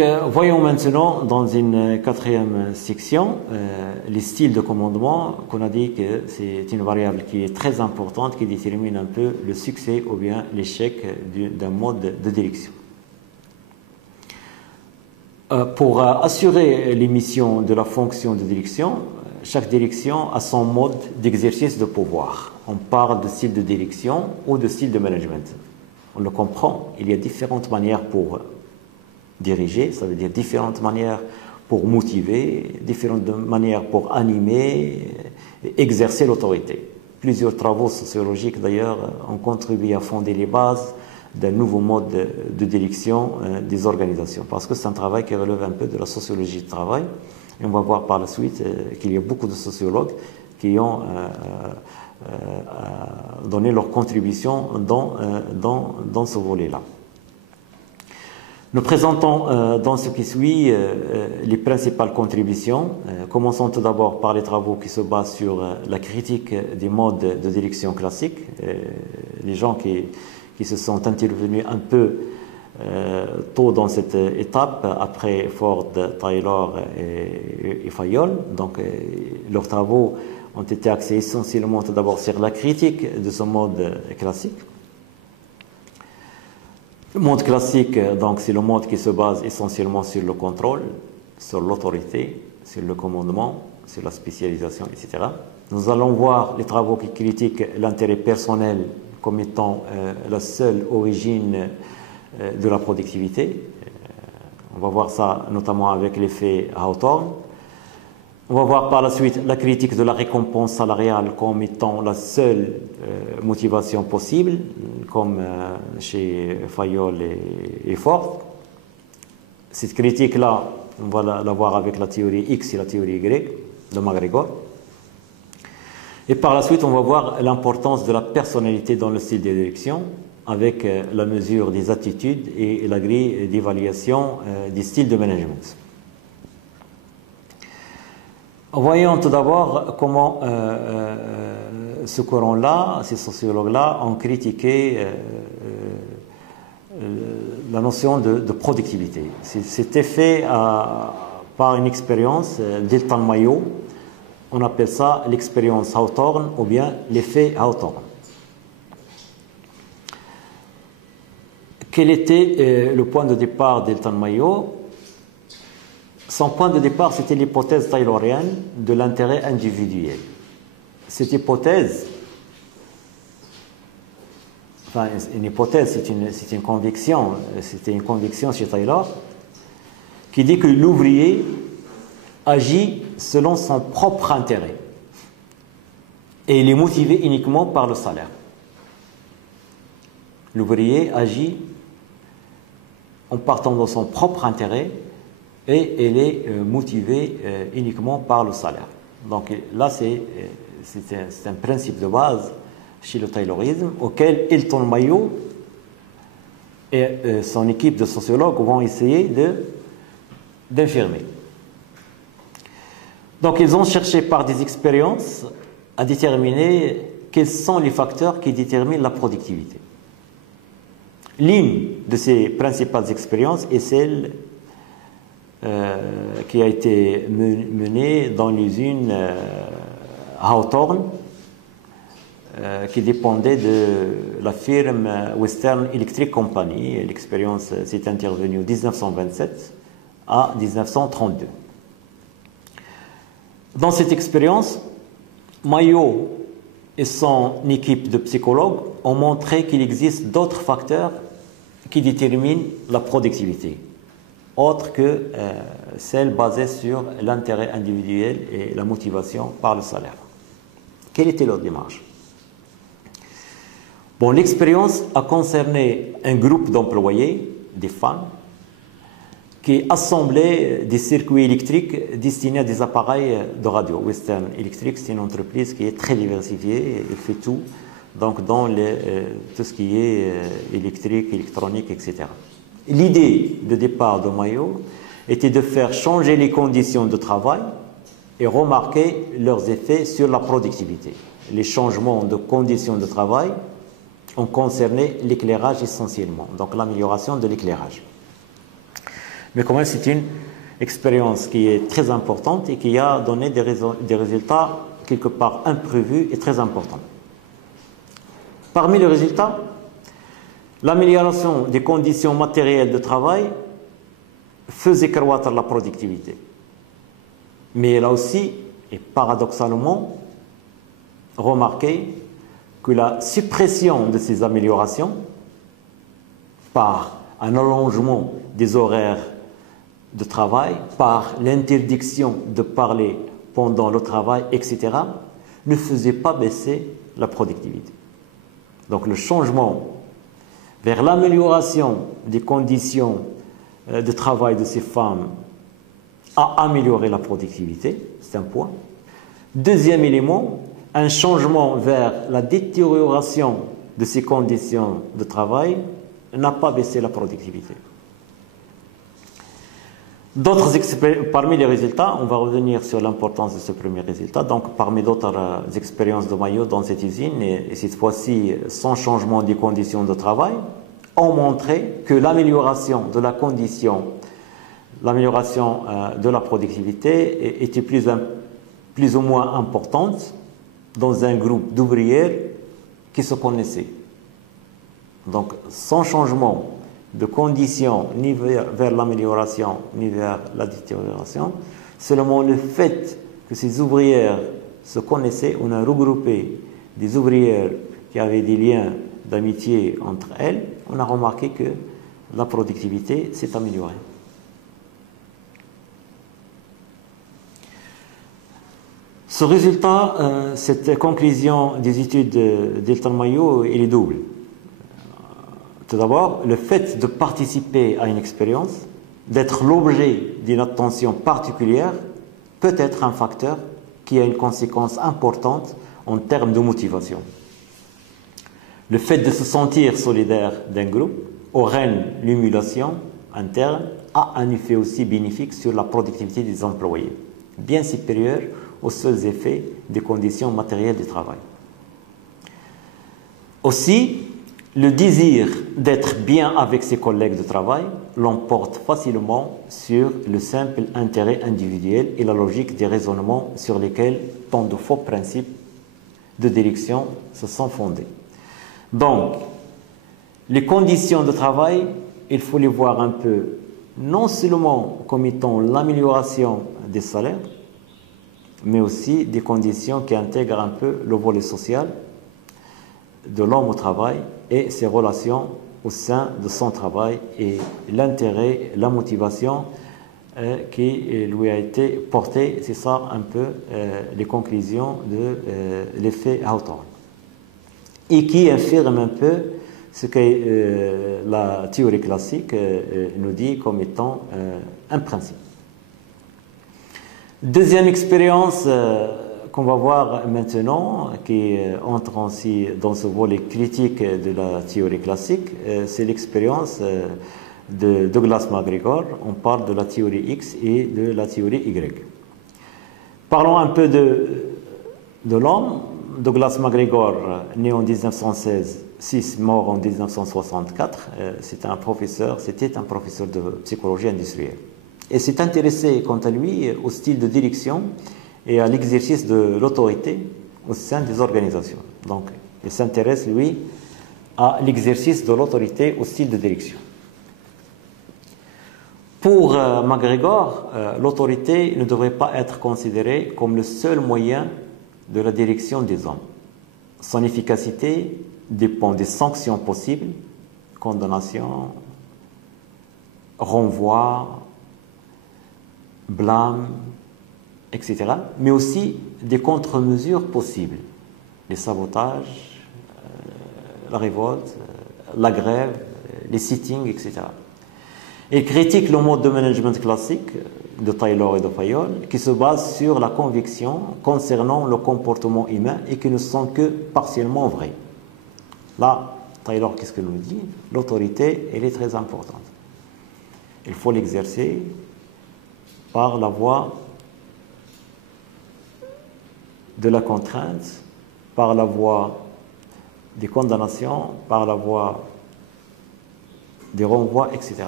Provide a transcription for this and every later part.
Voyons maintenant dans une quatrième section les styles de commandement, qu'on a dit que c'est une variable qui est très importante, qui détermine un peu le succès ou bien l'échec d'un mode de direction. Pour assurer les missions de la fonction de direction, chaque direction a son mode d'exercice de pouvoir. On parle de style de direction ou de style de management. On le comprend, il y a différentes manières pour diriger, ça veut dire différentes manières pour motiver, différentes manières pour animer, exercer l'autorité. Plusieurs travaux sociologiques d'ailleurs ont contribué à fonder les bases d'un nouveau mode de direction des organisations, parce que c'est un travail qui relève un peu de la sociologie du travail. Et on va voir par la suite qu'il y a beaucoup de sociologues qui ont donné leur contribution dans ce volet-là. Nous présentons dans ce qui suit les principales contributions. Commençons tout d'abord par les travaux qui se basent sur la critique des modes de direction classiques. Les gens qui se sont intervenus un peu tôt dans cette étape, après Ford, Taylor et Fayol. Donc, leurs travaux ont été axés essentiellement tout d'abord sur la critique de ce mode classique. Le mode classique, donc, c'est le mode qui se base essentiellement sur le contrôle, sur l'autorité, sur le commandement, sur la spécialisation, etc. Nous allons voir les travaux qui critiquent l'intérêt personnel comme étant la seule origine de la productivité. On va voir ça notamment avec l'effet Hawthorne. On va voir par la suite la critique de la récompense salariale comme étant la seule motivation possible, comme chez Fayol et Ford. Cette critique-là, on va la voir avec la théorie X et la théorie Y de McGregor. Et par la suite, on va voir l'importance de la personnalité dans le style de direction, avec la mesure des attitudes et la grille d'évaluation des styles de management. Voyons tout d'abord comment ce courant-là, ces sociologues-là, ont critiqué la notion de productivité. C'était fait par une expérience d'Elton Mayo. On appelle ça l'expérience Hawthorne ou bien l'effet Hawthorne. Quel était le point de départ d'Elton Mayo? Son point de départ, c'était l'hypothèse taylorienne de l'intérêt individuel. Cette hypothèse, enfin une hypothèse, c'est une conviction, c'était une conviction chez Taylor, qui dit que l'ouvrier agit selon son propre intérêt et il est motivé uniquement par le salaire. L'ouvrier agit en partant de son propre intérêt et elle est motivée uniquement par le salaire. Donc là, c'est un principe de base chez le Taylorisme auquel Elton Mayo et son équipe de sociologues vont essayer d'infirmer. Donc ils ont cherché par des expériences à déterminer quels sont les facteurs qui déterminent la productivité. L'une de ces principales expériences est celle qui a été menée dans l'usine Hawthorne, qui dépendait de la firme Western Electric Company. L'expérience s'est intervenue de 1927 à 1932. Dans cette expérience, Mayo et son équipe de psychologues ont montré qu'il existe d'autres facteurs qui déterminent la productivité, autres que celles basées sur l'intérêt individuel et la motivation par le salaire. Quelle était leur démarche? Bon, l'expérience a concerné un groupe d'employés, des femmes, qui assemblaient des circuits électriques destinés à des appareils de radio. Western Electric, c'est une entreprise qui est très diversifiée, elle fait tout, donc dans tout ce qui est électrique, électronique, etc. L'idée de départ de Mayo était de faire changer les conditions de travail et remarquer leurs effets sur la productivité. Les changements de conditions de travail ont concerné l'éclairage essentiellement, donc l'amélioration de l'éclairage. Mais quand même, c'est une expérience qui est très importante et qui a donné des résultats quelque part imprévus et très importants. Parmi les résultats, l'amélioration des conditions matérielles de travail faisait croître la productivité. Mais elle a aussi, et paradoxalement, remarqué que la suppression de ces améliorations par un allongement des horaires de travail, par l'interdiction de parler pendant le travail, etc., ne faisait pas baisser la productivité. Donc le changement vers l'amélioration des conditions de travail de ces femmes a amélioré la productivité, c'est un point. Deuxième élément, un changement vers la détérioration de ces conditions de travail n'a pas baissé la productivité. Parmi les résultats, on va revenir sur l'importance de ce premier résultat. Donc, parmi d'autres expériences de Mayo dans cette usine, et cette fois-ci sans changement des conditions de travail, ont montré que l'amélioration de la condition, l'amélioration de la productivité était plus ou moins importante dans un groupe d'ouvrières qui se connaissaient. Donc, sans changement de conditions ni vers l'amélioration ni vers la détérioration, seulement le fait que ces ouvrières se connaissaient, on a regroupé des ouvrières qui avaient des liens d'amitié entre elles, on a remarqué que la productivité s'est améliorée. Ce résultat, cette conclusion des études d'Elton Mayo, il est double. Tout d'abord, le fait de participer à une expérience, d'être l'objet d'une attention particulière, peut être un facteur qui a une conséquence importante en termes de motivation. Le fait de se sentir solidaire d'un groupe, au règne l'émulation interne, a un effet aussi bénéfique sur la productivité des employés, bien supérieur aux seuls effets des conditions matérielles du travail. Aussi, le désir d'être bien avec ses collègues de travail l'emporte facilement sur le simple intérêt individuel et la logique des raisonnements sur lesquels tant de faux principes de direction se sont fondés. Donc, les conditions de travail, il faut les voir un peu, non seulement comme étant l'amélioration des salaires, mais aussi des conditions qui intègrent un peu le volet social de l'homme au travail et ses relations au sein de son travail et l'intérêt, la motivation qui lui a été portée. C'est ça un peu les conclusions de l'effet Hawthorne. Et qui affirme un peu ce que la théorie classique nous dit comme étant un principe. Deuxième expérience qu'on va voir maintenant, qui entre aussi dans ce volet critique de la théorie classique, c'est l'expérience de Douglas MacGregor. On parle de la théorie X et de la théorie Y. Parlons un peu de l'homme. Douglas MacGregor, né en 1916, mort en 1964, c'était un professeur de psychologie industrielle. Et s'est intéressé, quant à lui, au style de direction et à l'exercice de l'autorité au sein des organisations. Donc, il s'intéresse, lui, à l'exercice de l'autorité au style de direction. Pour MacGregor, l'autorité ne devrait pas être considérée comme le seul moyen de la direction des hommes. Son efficacité dépend des sanctions possibles, condamnation, renvoi, blâme, etc., mais aussi des contre-mesures possibles, les sabotages, la révolte, la grève, les sittings, etc. Il critique le mode de management classique de Taylor et de Fayol, qui se base sur la conviction concernant le comportement humain et qui ne sont que partiellement vrais. Là, Taylor, qu'est-ce qu'il nous dit? L'autorité, elle est très importante. Il faut l'exercer par la voie de la contrainte, par la voie des condamnations, par la voie des renvois, etc.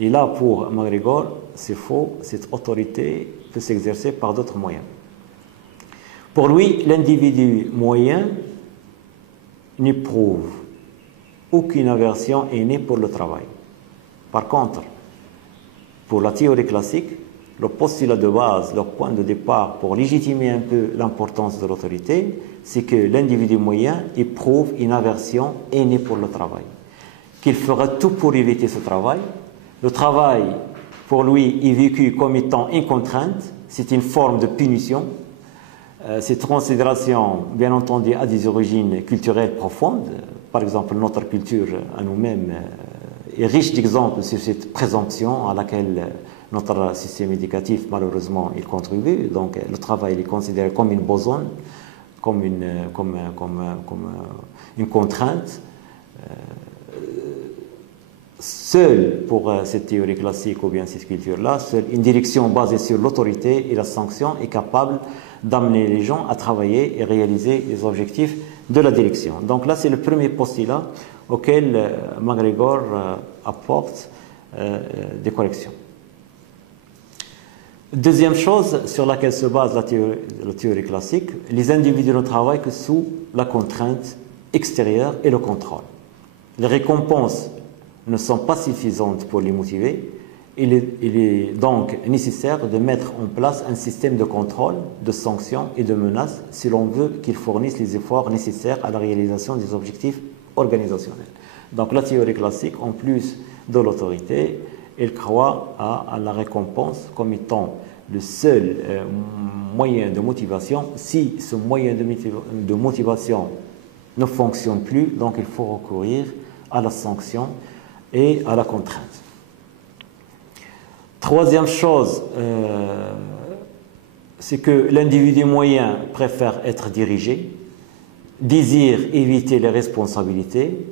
Et là, pour MacGregor, c'est faux, cette autorité peut s'exercer par d'autres moyens. Pour lui, l'individu moyen n'éprouve aucune aversion innée pour le travail. Par contre, pour la théorie classique, le postulat de base, le point de départ pour légitimer un peu l'importance de l'autorité, c'est que l'individu moyen éprouve une aversion innée pour le travail. Qu'il fera tout pour éviter ce travail. Le travail, pour lui, est vécu comme étant une contrainte, c'est une forme de punition. Cette considération, bien entendu, a des origines culturelles profondes. Par exemple, notre culture à nous-mêmes est riche d'exemples sur cette présomption à laquelle notre système éducatif, malheureusement, il contribue. Donc, le travail est considéré comme une besogne, comme une contrainte. Seule, pour cette théorie classique ou bien cette culture-là, seule une direction basée sur l'autorité et la sanction est capable d'amener les gens à travailler et réaliser les objectifs de la direction. Donc là, c'est le premier postulat auquel MacGregor apporte des corrections. Deuxième chose sur laquelle se base la théorie classique, les individus ne travaillent que sous la contrainte extérieure et le contrôle. Les récompenses ne sont pas suffisantes pour les motiver. Il est donc nécessaire de mettre en place un système de contrôle, de sanctions et de menaces si l'on veut qu'ils fournissent les efforts nécessaires à la réalisation des objectifs organisationnels. Donc la théorie classique, en plus de l'autorité, elle croit à la récompense comme étant le seul moyen de motivation. Si ce moyen de motivation ne fonctionne plus, donc il faut recourir à la sanction et à la contrainte. Troisième chose, c'est que l'individu moyen préfère être dirigé, désire éviter les responsabilités,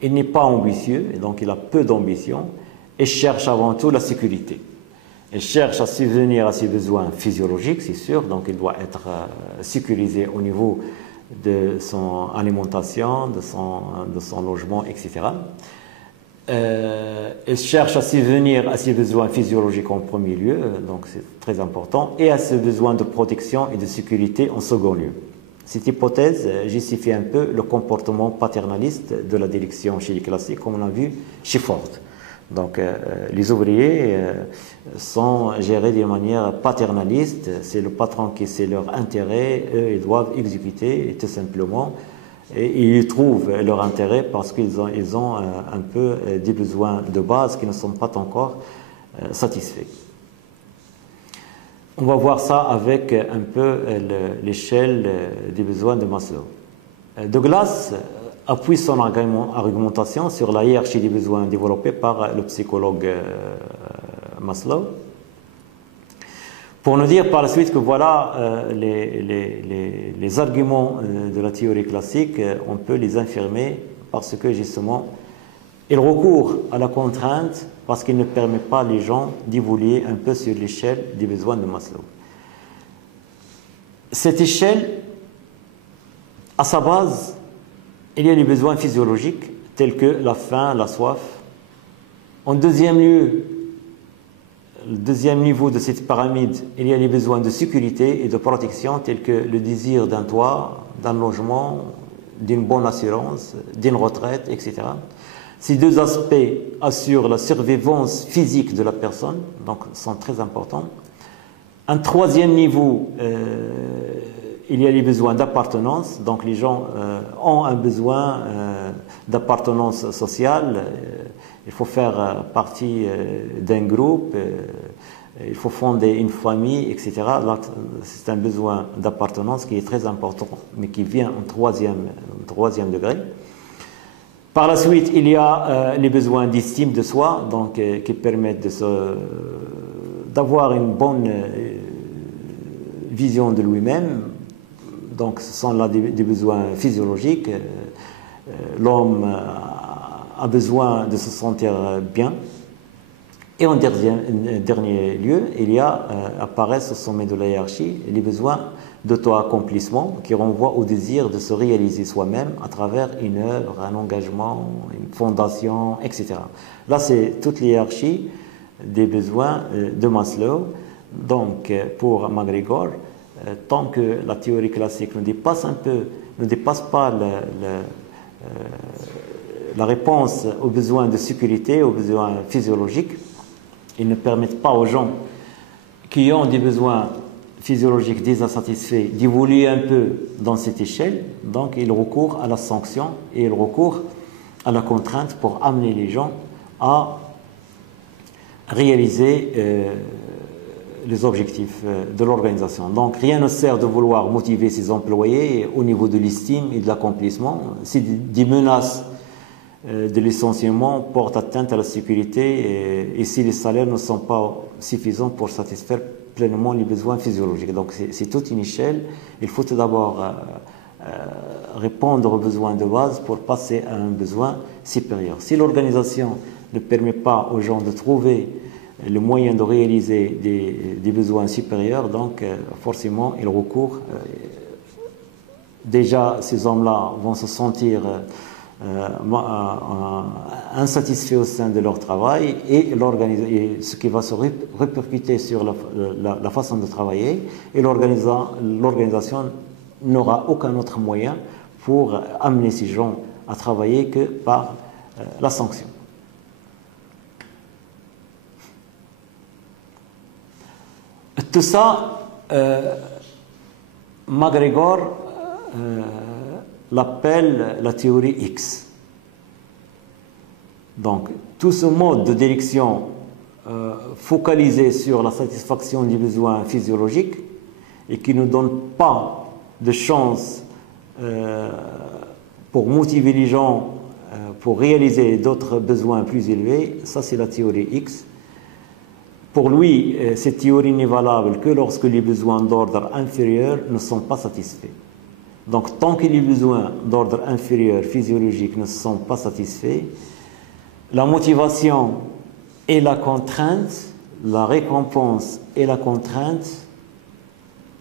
il n'est pas ambitieux, et donc il a peu d'ambition, et cherche avant tout la sécurité. Il cherche à subvenir à ses besoins physiologiques, c'est sûr, donc il doit être sécurisé au niveau de son alimentation, de son logement, etc. Il cherche à subvenir à ses besoins physiologiques en premier lieu, donc c'est très important, et à ses besoins de protection et de sécurité en second lieu. Cette hypothèse justifie un peu le comportement paternaliste de la direction chez les classiques, comme on a vu chez Ford. Donc les ouvriers sont gérés d'une manière paternaliste, c'est le patron qui sait leur intérêt, eux ils doivent exécuter tout simplement. Et ils trouvent leur intérêt parce qu'ils ont un peu des besoins de base qui ne sont pas encore satisfaits. On va voir ça avec un peu l'échelle des besoins de Maslow. Douglas appuie son argumentation sur la hiérarchie des besoins développée par le psychologue Maslow, pour nous dire par la suite que voilà les arguments de la théorie classique, on peut les infirmer parce que justement, il recourt à la contrainte parce qu'il ne permet pas les gens d'évoluer un peu sur l'échelle des besoins de Maslow. Cette échelle, à sa base, il y a les besoins physiologiques tels que la faim, la soif. En deuxième lieu, le deuxième niveau de cette pyramide, il y a les besoins de sécurité et de protection tels que le désir d'un toit, d'un logement, d'une bonne assurance, d'une retraite, etc. Ces deux aspects assurent la survivance physique de la personne, donc sont très importants. Un troisième niveau, il y a les besoins d'appartenance, donc les gens ont un besoin d'appartenance sociale. Il faut faire partie d'un groupe, il faut fonder une famille, etc. C'est un besoin d'appartenance qui est très important, mais qui vient en troisième degré. Par la suite, il y a les besoins d'estime de soi, donc qui permettent d'avoir une bonne vision de lui-même. Donc, ce sont là des besoins physiologiques. L'homme a besoin de se sentir bien. Et en dernier lieu, apparaissent au sommet de la hiérarchie les besoins d'auto-accomplissement qui renvoient au désir de se réaliser soi-même à travers une œuvre, un engagement, une fondation, etc. Là, c'est toute l'hiérarchie des besoins de Maslow. Donc, pour MacGregor, tant que la théorie classique ne dépasse pas la réponse aux besoins de sécurité, aux besoins physiologiques, ils ne permettent pas aux gens qui ont des besoins physiologiques déjà satisfaits d'évoluer un peu dans cette échelle. Donc, ils recourent à la sanction et ils recourent à la contrainte pour amener les gens à réaliser les objectifs de l'organisation. Donc, rien ne sert de vouloir motiver ses employés au niveau de l'estime et de l'accomplissement si des menaces de licenciement portent atteinte à la sécurité et si les salaires ne sont pas suffisants pour satisfaire pleinement les besoins physiologiques. Donc, c'est toute une échelle. Il faut tout d'abord répondre aux besoins de base pour passer à un besoin supérieur. Si l'organisation ne permet pas aux gens de trouver le moyen de réaliser des besoins supérieurs, donc forcément, ils recourent. Déjà, ces hommes-là vont se sentir insatisfaits au sein de leur travail et ce qui va se répercuter sur la façon de travailler, et l'organisation n'aura aucun autre moyen pour amener ces gens à travailler que par la sanction. Tout ça, MacGregor l'appelle la théorie X. Donc, tout ce mode de direction focalisé sur la satisfaction des besoins physiologiques et qui ne donne pas de chance pour motiver les gens pour réaliser d'autres besoins plus élevés, ça c'est la théorie X. Pour lui, cette théorie n'est valable que lorsque les besoins d'ordre inférieur ne sont pas satisfaits. Donc, tant que les besoins d'ordre inférieur physiologique ne sont pas satisfaits, la motivation et la contrainte, la récompense et la contrainte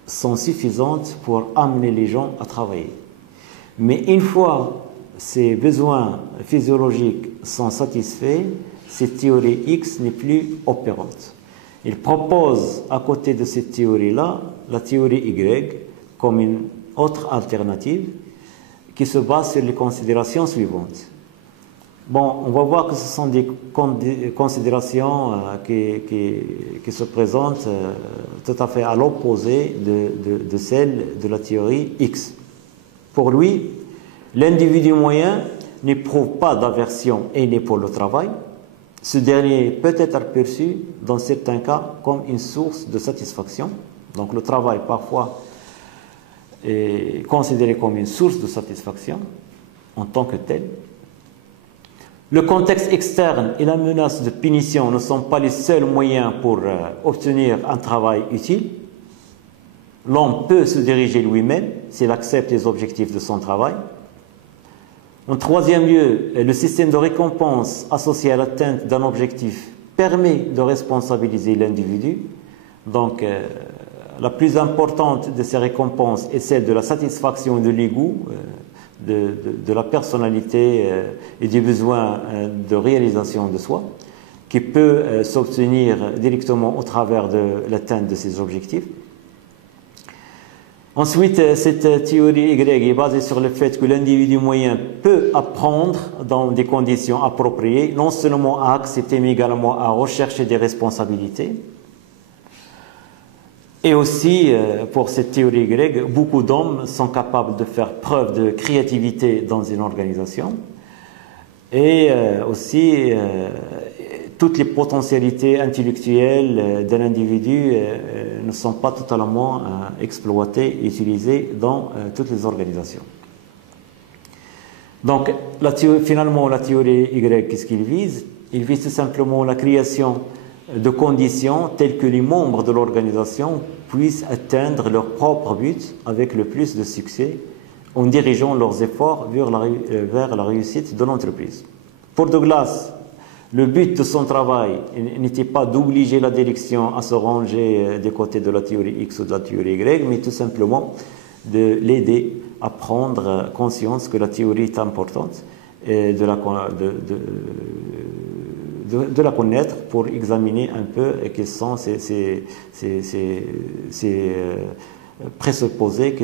sont suffisantes pour amener les gens à travailler. Mais une fois ces besoins physiologiques sont satisfaits, cette théorie X n'est plus opérante. Il propose à côté de cette théorie-là la théorie Y comme une autre alternative qui se base sur les considérations suivantes. Bon, on va voir que ce sont des considérations qui se présentent tout à fait à l'opposé de celles de la théorie X. Pour lui, l'individu moyen n'éprouve pas d'aversion innée pour le travail. Ce dernier peut être perçu, dans certains cas, comme une source de satisfaction. Donc le travail, parfois, est considéré comme une source de satisfaction en tant que tel. Le contexte externe et la menace de punition ne sont pas les seuls moyens pour obtenir un travail utile. L'homme peut se diriger lui-même s'il accepte les objectifs de son travail. En troisième lieu, le système de récompense associé à l'atteinte d'un objectif permet de responsabiliser l'individu. Donc, la plus importante de ces récompenses est celle de la satisfaction de l'ego, de la personnalité et du besoin de réalisation de soi, qui peut s'obtenir directement au travers de l'atteinte de ces objectifs. Ensuite, cette théorie Y est basée sur le fait que l'individu moyen peut apprendre dans des conditions appropriées, non seulement à accepter, mais également à rechercher des responsabilités. Et aussi, pour cette théorie Y, beaucoup d'hommes sont capables de faire preuve de créativité dans une organisation. Et aussi, toutes les potentialités intellectuelles d'un individu ne sont pas totalement exploitées et utilisées dans toutes les organisations. Donc, finalement, la théorie Y, qu'est-ce qu'il vise? Il vise tout simplement la création de conditions telles que les membres de l'organisation puissent atteindre leur propre but avec le plus de succès en dirigeant leurs efforts vers la réussite de l'entreprise. Pour Douglas, Le but de son travail n'était pas d'obliger la direction à se ranger des côtés de la théorie X ou de la théorie Y, mais tout simplement de l'aider à prendre conscience que la théorie est importante et de la connaître pour examiner un peu quels sont ces présupposés,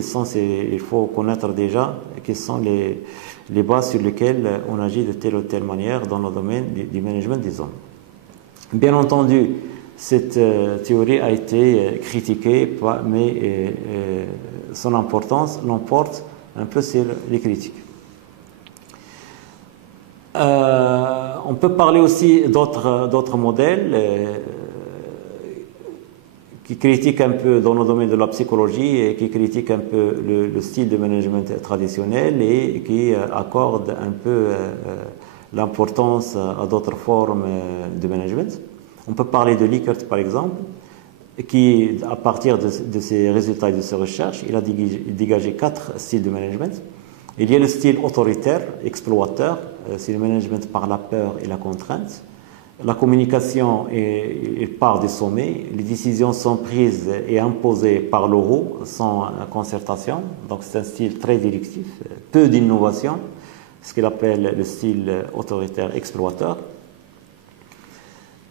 il faut connaître déjà quelles sont les bases sur lesquelles on agit de telle ou telle manière dans le domaine du management des hommes. Bien entendu, cette théorie a été critiquée, mais son importance l'emporte un peu sur les critiques. On peut parler aussi d'autres modèles qui critiquent un peu dans le domaine de la psychologie et qui critiquent un peu le style de management traditionnel et qui accordent un peu l'importance à d'autres formes de management. On peut parler de Likert par exemple, qui à partir de ses résultats et de ses recherches, il a dégagé 4 styles de management. Il y a le style autoritaire, exploiteur, c'est le management par la peur et la contrainte. La communication part des sommets, les décisions sont prises et imposées par le haut, sans concertation, donc c'est un style très directif, peu d'innovation, ce qu'il appelle le style autoritaire exploiteur.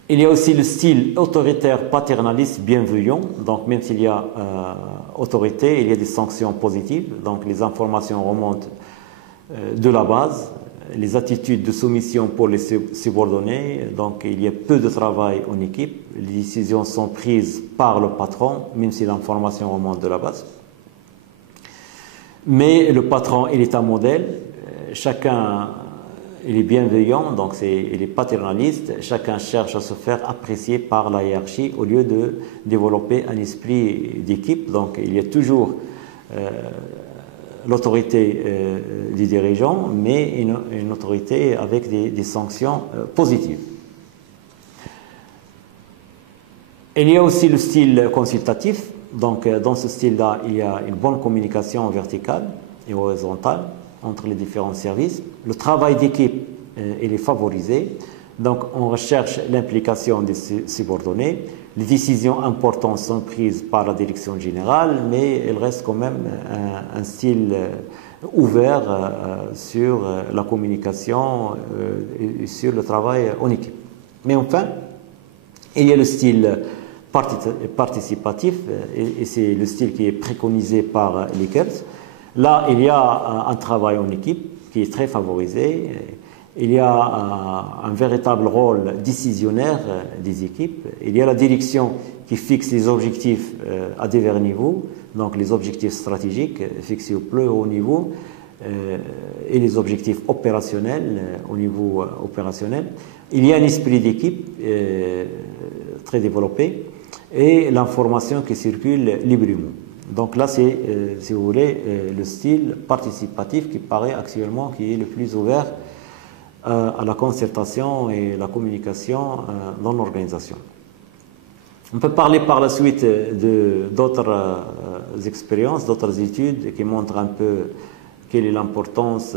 Il y a aussi le style autoritaire paternaliste bienveillant, donc même s'il y a autorité, il y a des sanctions positives, donc les informations remontent de la base, les attitudes de soumission pour les subordonnés, donc il y a peu de travail en équipe, les décisions sont prises par le patron, même si l'information remonte de la base. Mais le patron, il est un modèle, chacun il est bienveillant, donc il est paternaliste, chacun cherche à se faire apprécier par la hiérarchie au lieu de développer un esprit d'équipe, donc il y a toujours l'autorité du dirigeant, mais une autorité avec des sanctions positives. Il y a aussi le style consultatif, donc dans ce style-là, il y a une bonne communication verticale et horizontale entre les différents services. Le travail d'équipe, il est favorisé, donc on recherche l'implication des subordonnés. Les décisions importantes sont prises par la direction générale, mais il reste quand même un style ouvert sur la communication et sur le travail en équipe. Mais enfin, il y a le style participatif, et c'est le style qui est préconisé par Likert. Là, il y a un travail en équipe qui est très favorisé. Il y a un véritable rôle décisionnaire des équipes. Il y a la direction qui fixe les objectifs à divers niveaux, donc les objectifs stratégiques fixés au plus haut niveau et les objectifs opérationnels au niveau opérationnel. Il y a un esprit d'équipe très développé et l'information qui circule librement. Donc là, c'est, si vous voulez, le style participatif qui paraît actuellement qui est le plus ouvert à la concertation et la communication dans l'organisation. On peut parler par la suite d'autres expériences, d'autres études qui montrent un peu quelle est l'importance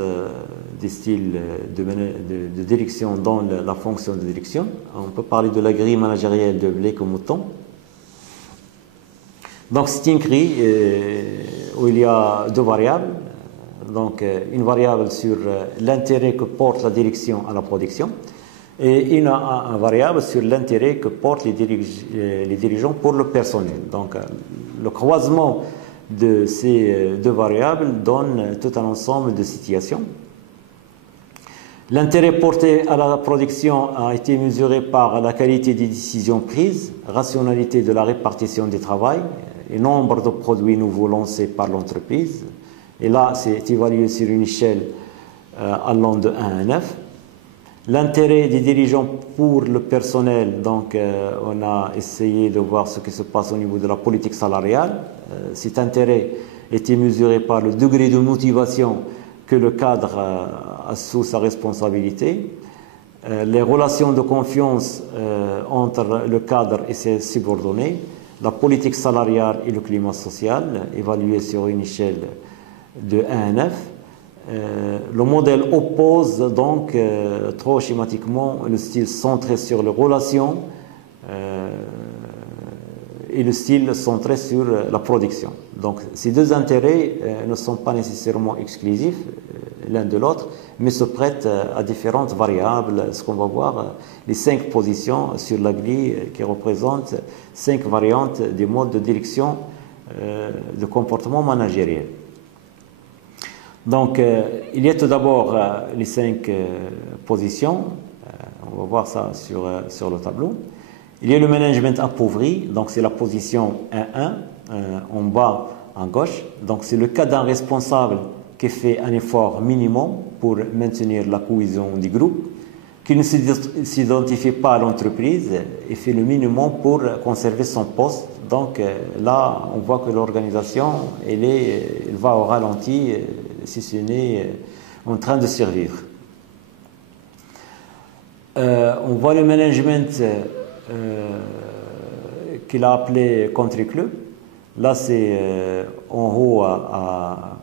des styles de direction dans la fonction de direction. On peut parler de la grille managérielle de Blake-Mouton. Donc c'est une grille où il y a 2 variables. Donc une variable sur l'intérêt que porte la direction à la production et une variable sur l'intérêt que portent les dirigeants pour le personnel. Donc le croisement de ces 2 variables donne tout un ensemble de situations. L'intérêt porté à la production a été mesuré par la qualité des décisions prises, rationalité de la répartition du travail et nombre de produits nouveaux lancés par l'entreprise. Et là, c'est évalué sur une échelle allant de 1 à 9. L'intérêt des dirigeants pour le personnel, donc on a essayé de voir ce qui se passe au niveau de la politique salariale. Cet intérêt était mesuré par le degré de motivation que le cadre a sous sa responsabilité, les relations de confiance entre le cadre et ses subordonnés, la politique salariale et le climat social, évalué sur une échelle de 1 à 9, le modèle oppose donc trop schématiquement le style centré sur les relations et le style centré sur la production. Donc ces deux intérêts ne sont pas nécessairement exclusifs l'un de l'autre, mais se prêtent à différentes variables. Ce qu'on va voir, les 5 positions sur la grille qui représentent 5 variantes des modes de direction de comportement managériel. Donc, il y a tout d'abord les 5 positions. On va voir ça sur le tableau. Il y a le management appauvri, donc c'est la position 1-1, en bas à gauche. Donc, c'est le cas d'un responsable qui fait un effort minimum pour maintenir la cohésion du groupe, qui ne s'identifie pas à l'entreprise et fait le minimum pour conserver son poste. Donc là, on voit que l'organisation, elle va au ralenti, si ce n'est en train de survivre. On voit le management qu'il a appelé country club. Là, c'est en haut à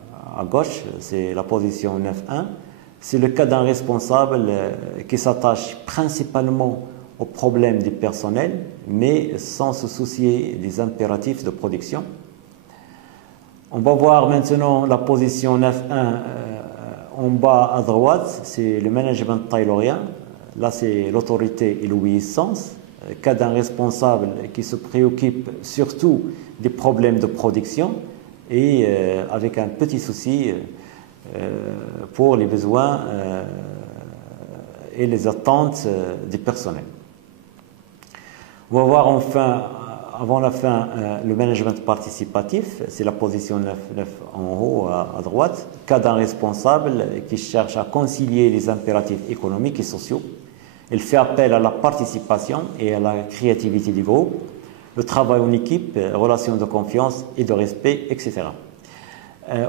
gauche, c'est la position 9-1. C'est le cas d'un responsable qui s'attache principalement aux problèmes du personnel, mais sans se soucier des impératifs de production. On va voir maintenant la position 9-1 en bas à droite, c'est le management taylorien. Là, c'est l'autorité et l'obéissance. Cas d'un responsable qui se préoccupe surtout des problèmes de production et avec un petit souci pour les besoins et les attentes du personnel. On va voir enfin, avant la fin, le management participatif, c'est la position 9 en haut à droite, cas d'un responsable qui cherche à concilier les impératifs économiques et sociaux. Il fait appel à la participation et à la créativité du groupe, le travail en équipe, relations de confiance et de respect, etc.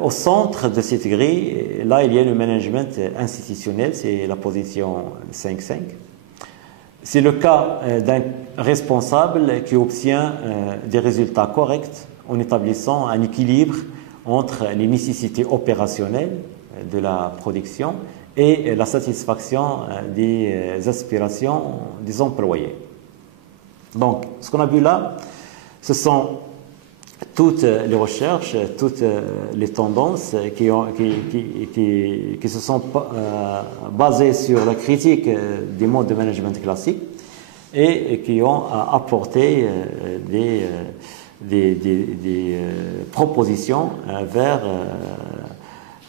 Au centre de cette grille, là, il y a le management institutionnel, c'est la position 5-5. C'est le cas d'un responsable qui obtient des résultats corrects en établissant un équilibre entre les nécessités opérationnelles de la production et la satisfaction des aspirations des employés. Donc, ce qu'on a vu là, ce sont toutes les recherches, toutes les tendances qui se sont basées sur la critique des modes de management classiques et qui ont apporté des propositions vers,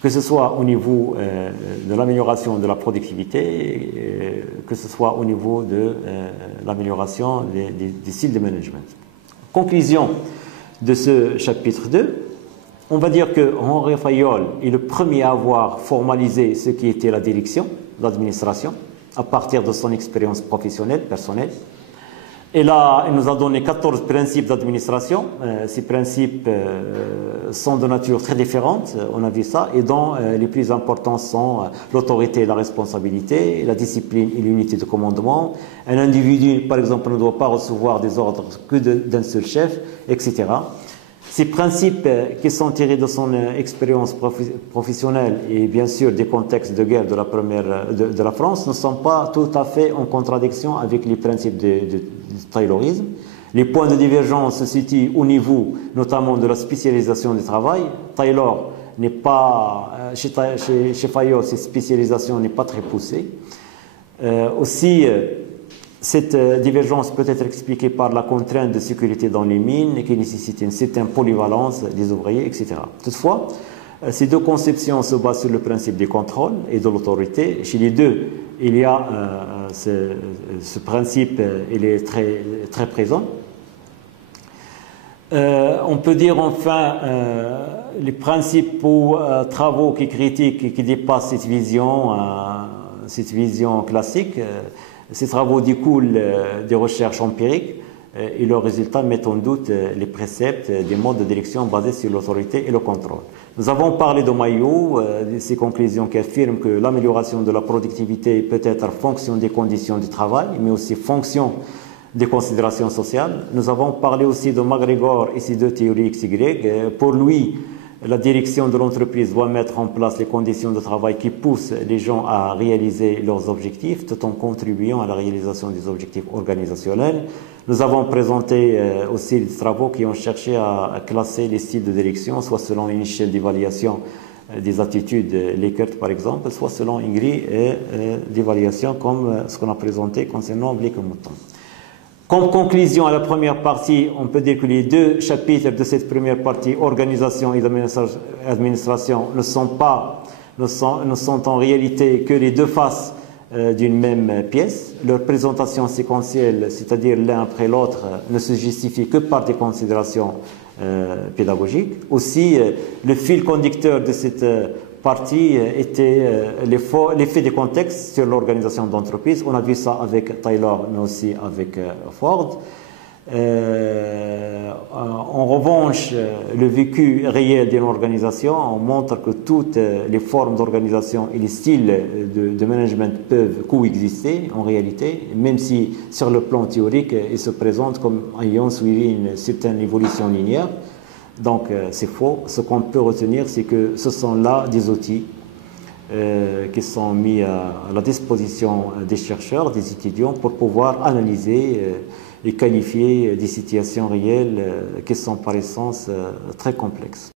que ce soit au niveau de l'amélioration de la productivité, que ce soit au niveau de l'amélioration des styles de management. Conclusion de ce chapitre 2, on va dire que Henri Fayol est le premier à avoir formalisé ce qui était la direction, l'administration, à partir de son expérience professionnelle, personnelle. Et là, il nous a donné 14 principes d'administration. Ces principes sont de nature très différente, on a vu ça, et dont les plus importants sont l'autorité et la responsabilité, la discipline et l'unité de commandement. Un individu, par exemple, ne doit pas recevoir des ordres que d'un seul chef, etc. Ces principes qui sont tirés de son expérience professionnelle et bien sûr des contextes de guerre de la France ne sont pas tout à fait en contradiction avec les principes du taylorisme. Les points de divergence se situent au niveau notamment de la spécialisation du travail. Taylor n'est pas, chez Fayol, cette spécialisation n'est pas très poussée. Aussi, cette divergence peut être expliquée par la contrainte de sécurité dans les mines qui nécessite une certaine polyvalence des ouvriers, etc. Toutefois, ces deux conceptions se basent sur le principe du contrôle et de l'autorité. Chez les deux, il y a ce principe, il est très, très présent. On peut dire enfin les principaux travaux qui critiquent et qui dépassent cette vision classique. Ces travaux découlent des recherches empiriques et leurs résultats mettent en doute les préceptes des modes de direction basés sur l'autorité et le contrôle. Nous avons parlé de Maillot, de ces conclusions qui affirment que l'amélioration de la productivité peut être fonction des conditions du travail, mais aussi fonction des considérations sociales. Nous avons parlé aussi de MacGregor et ses deux théories XY. Pour lui, la direction de l'entreprise doit mettre en place les conditions de travail qui poussent les gens à réaliser leurs objectifs tout en contribuant à la réalisation des objectifs organisationnels. Nous avons présenté aussi des travaux qui ont cherché à classer les styles de direction, soit selon une échelle d'évaluation des attitudes Likert par exemple, soit selon une grille d'évaluation comme ce qu'on a présenté concernant Blick et Mouton. Comme conclusion à la première partie, on peut dire que les deux chapitres de cette première partie, organisation et administration, ne sont en réalité que les deux faces d'une même pièce. Leur présentation séquentielle, c'est-à-dire l'un après l'autre, ne se justifie que par des considérations pédagogiques. Aussi, le fil conducteur de cette partie était l'effet des contextes sur l'organisation d'entreprise. On a vu ça avec Taylor, mais aussi avec Ford. En revanche, le vécu réel d'une organisation montre que toutes les formes d'organisation et les styles de management peuvent coexister en réalité, même si sur le plan théorique, ils se présentent comme ayant suivi une certaine évolution linéaire. Donc c'est faux. Ce qu'on peut retenir, c'est que ce sont là des outils qui sont mis à la disposition des chercheurs, des étudiants, pour pouvoir analyser et qualifier des situations réelles qui sont par essence très complexes.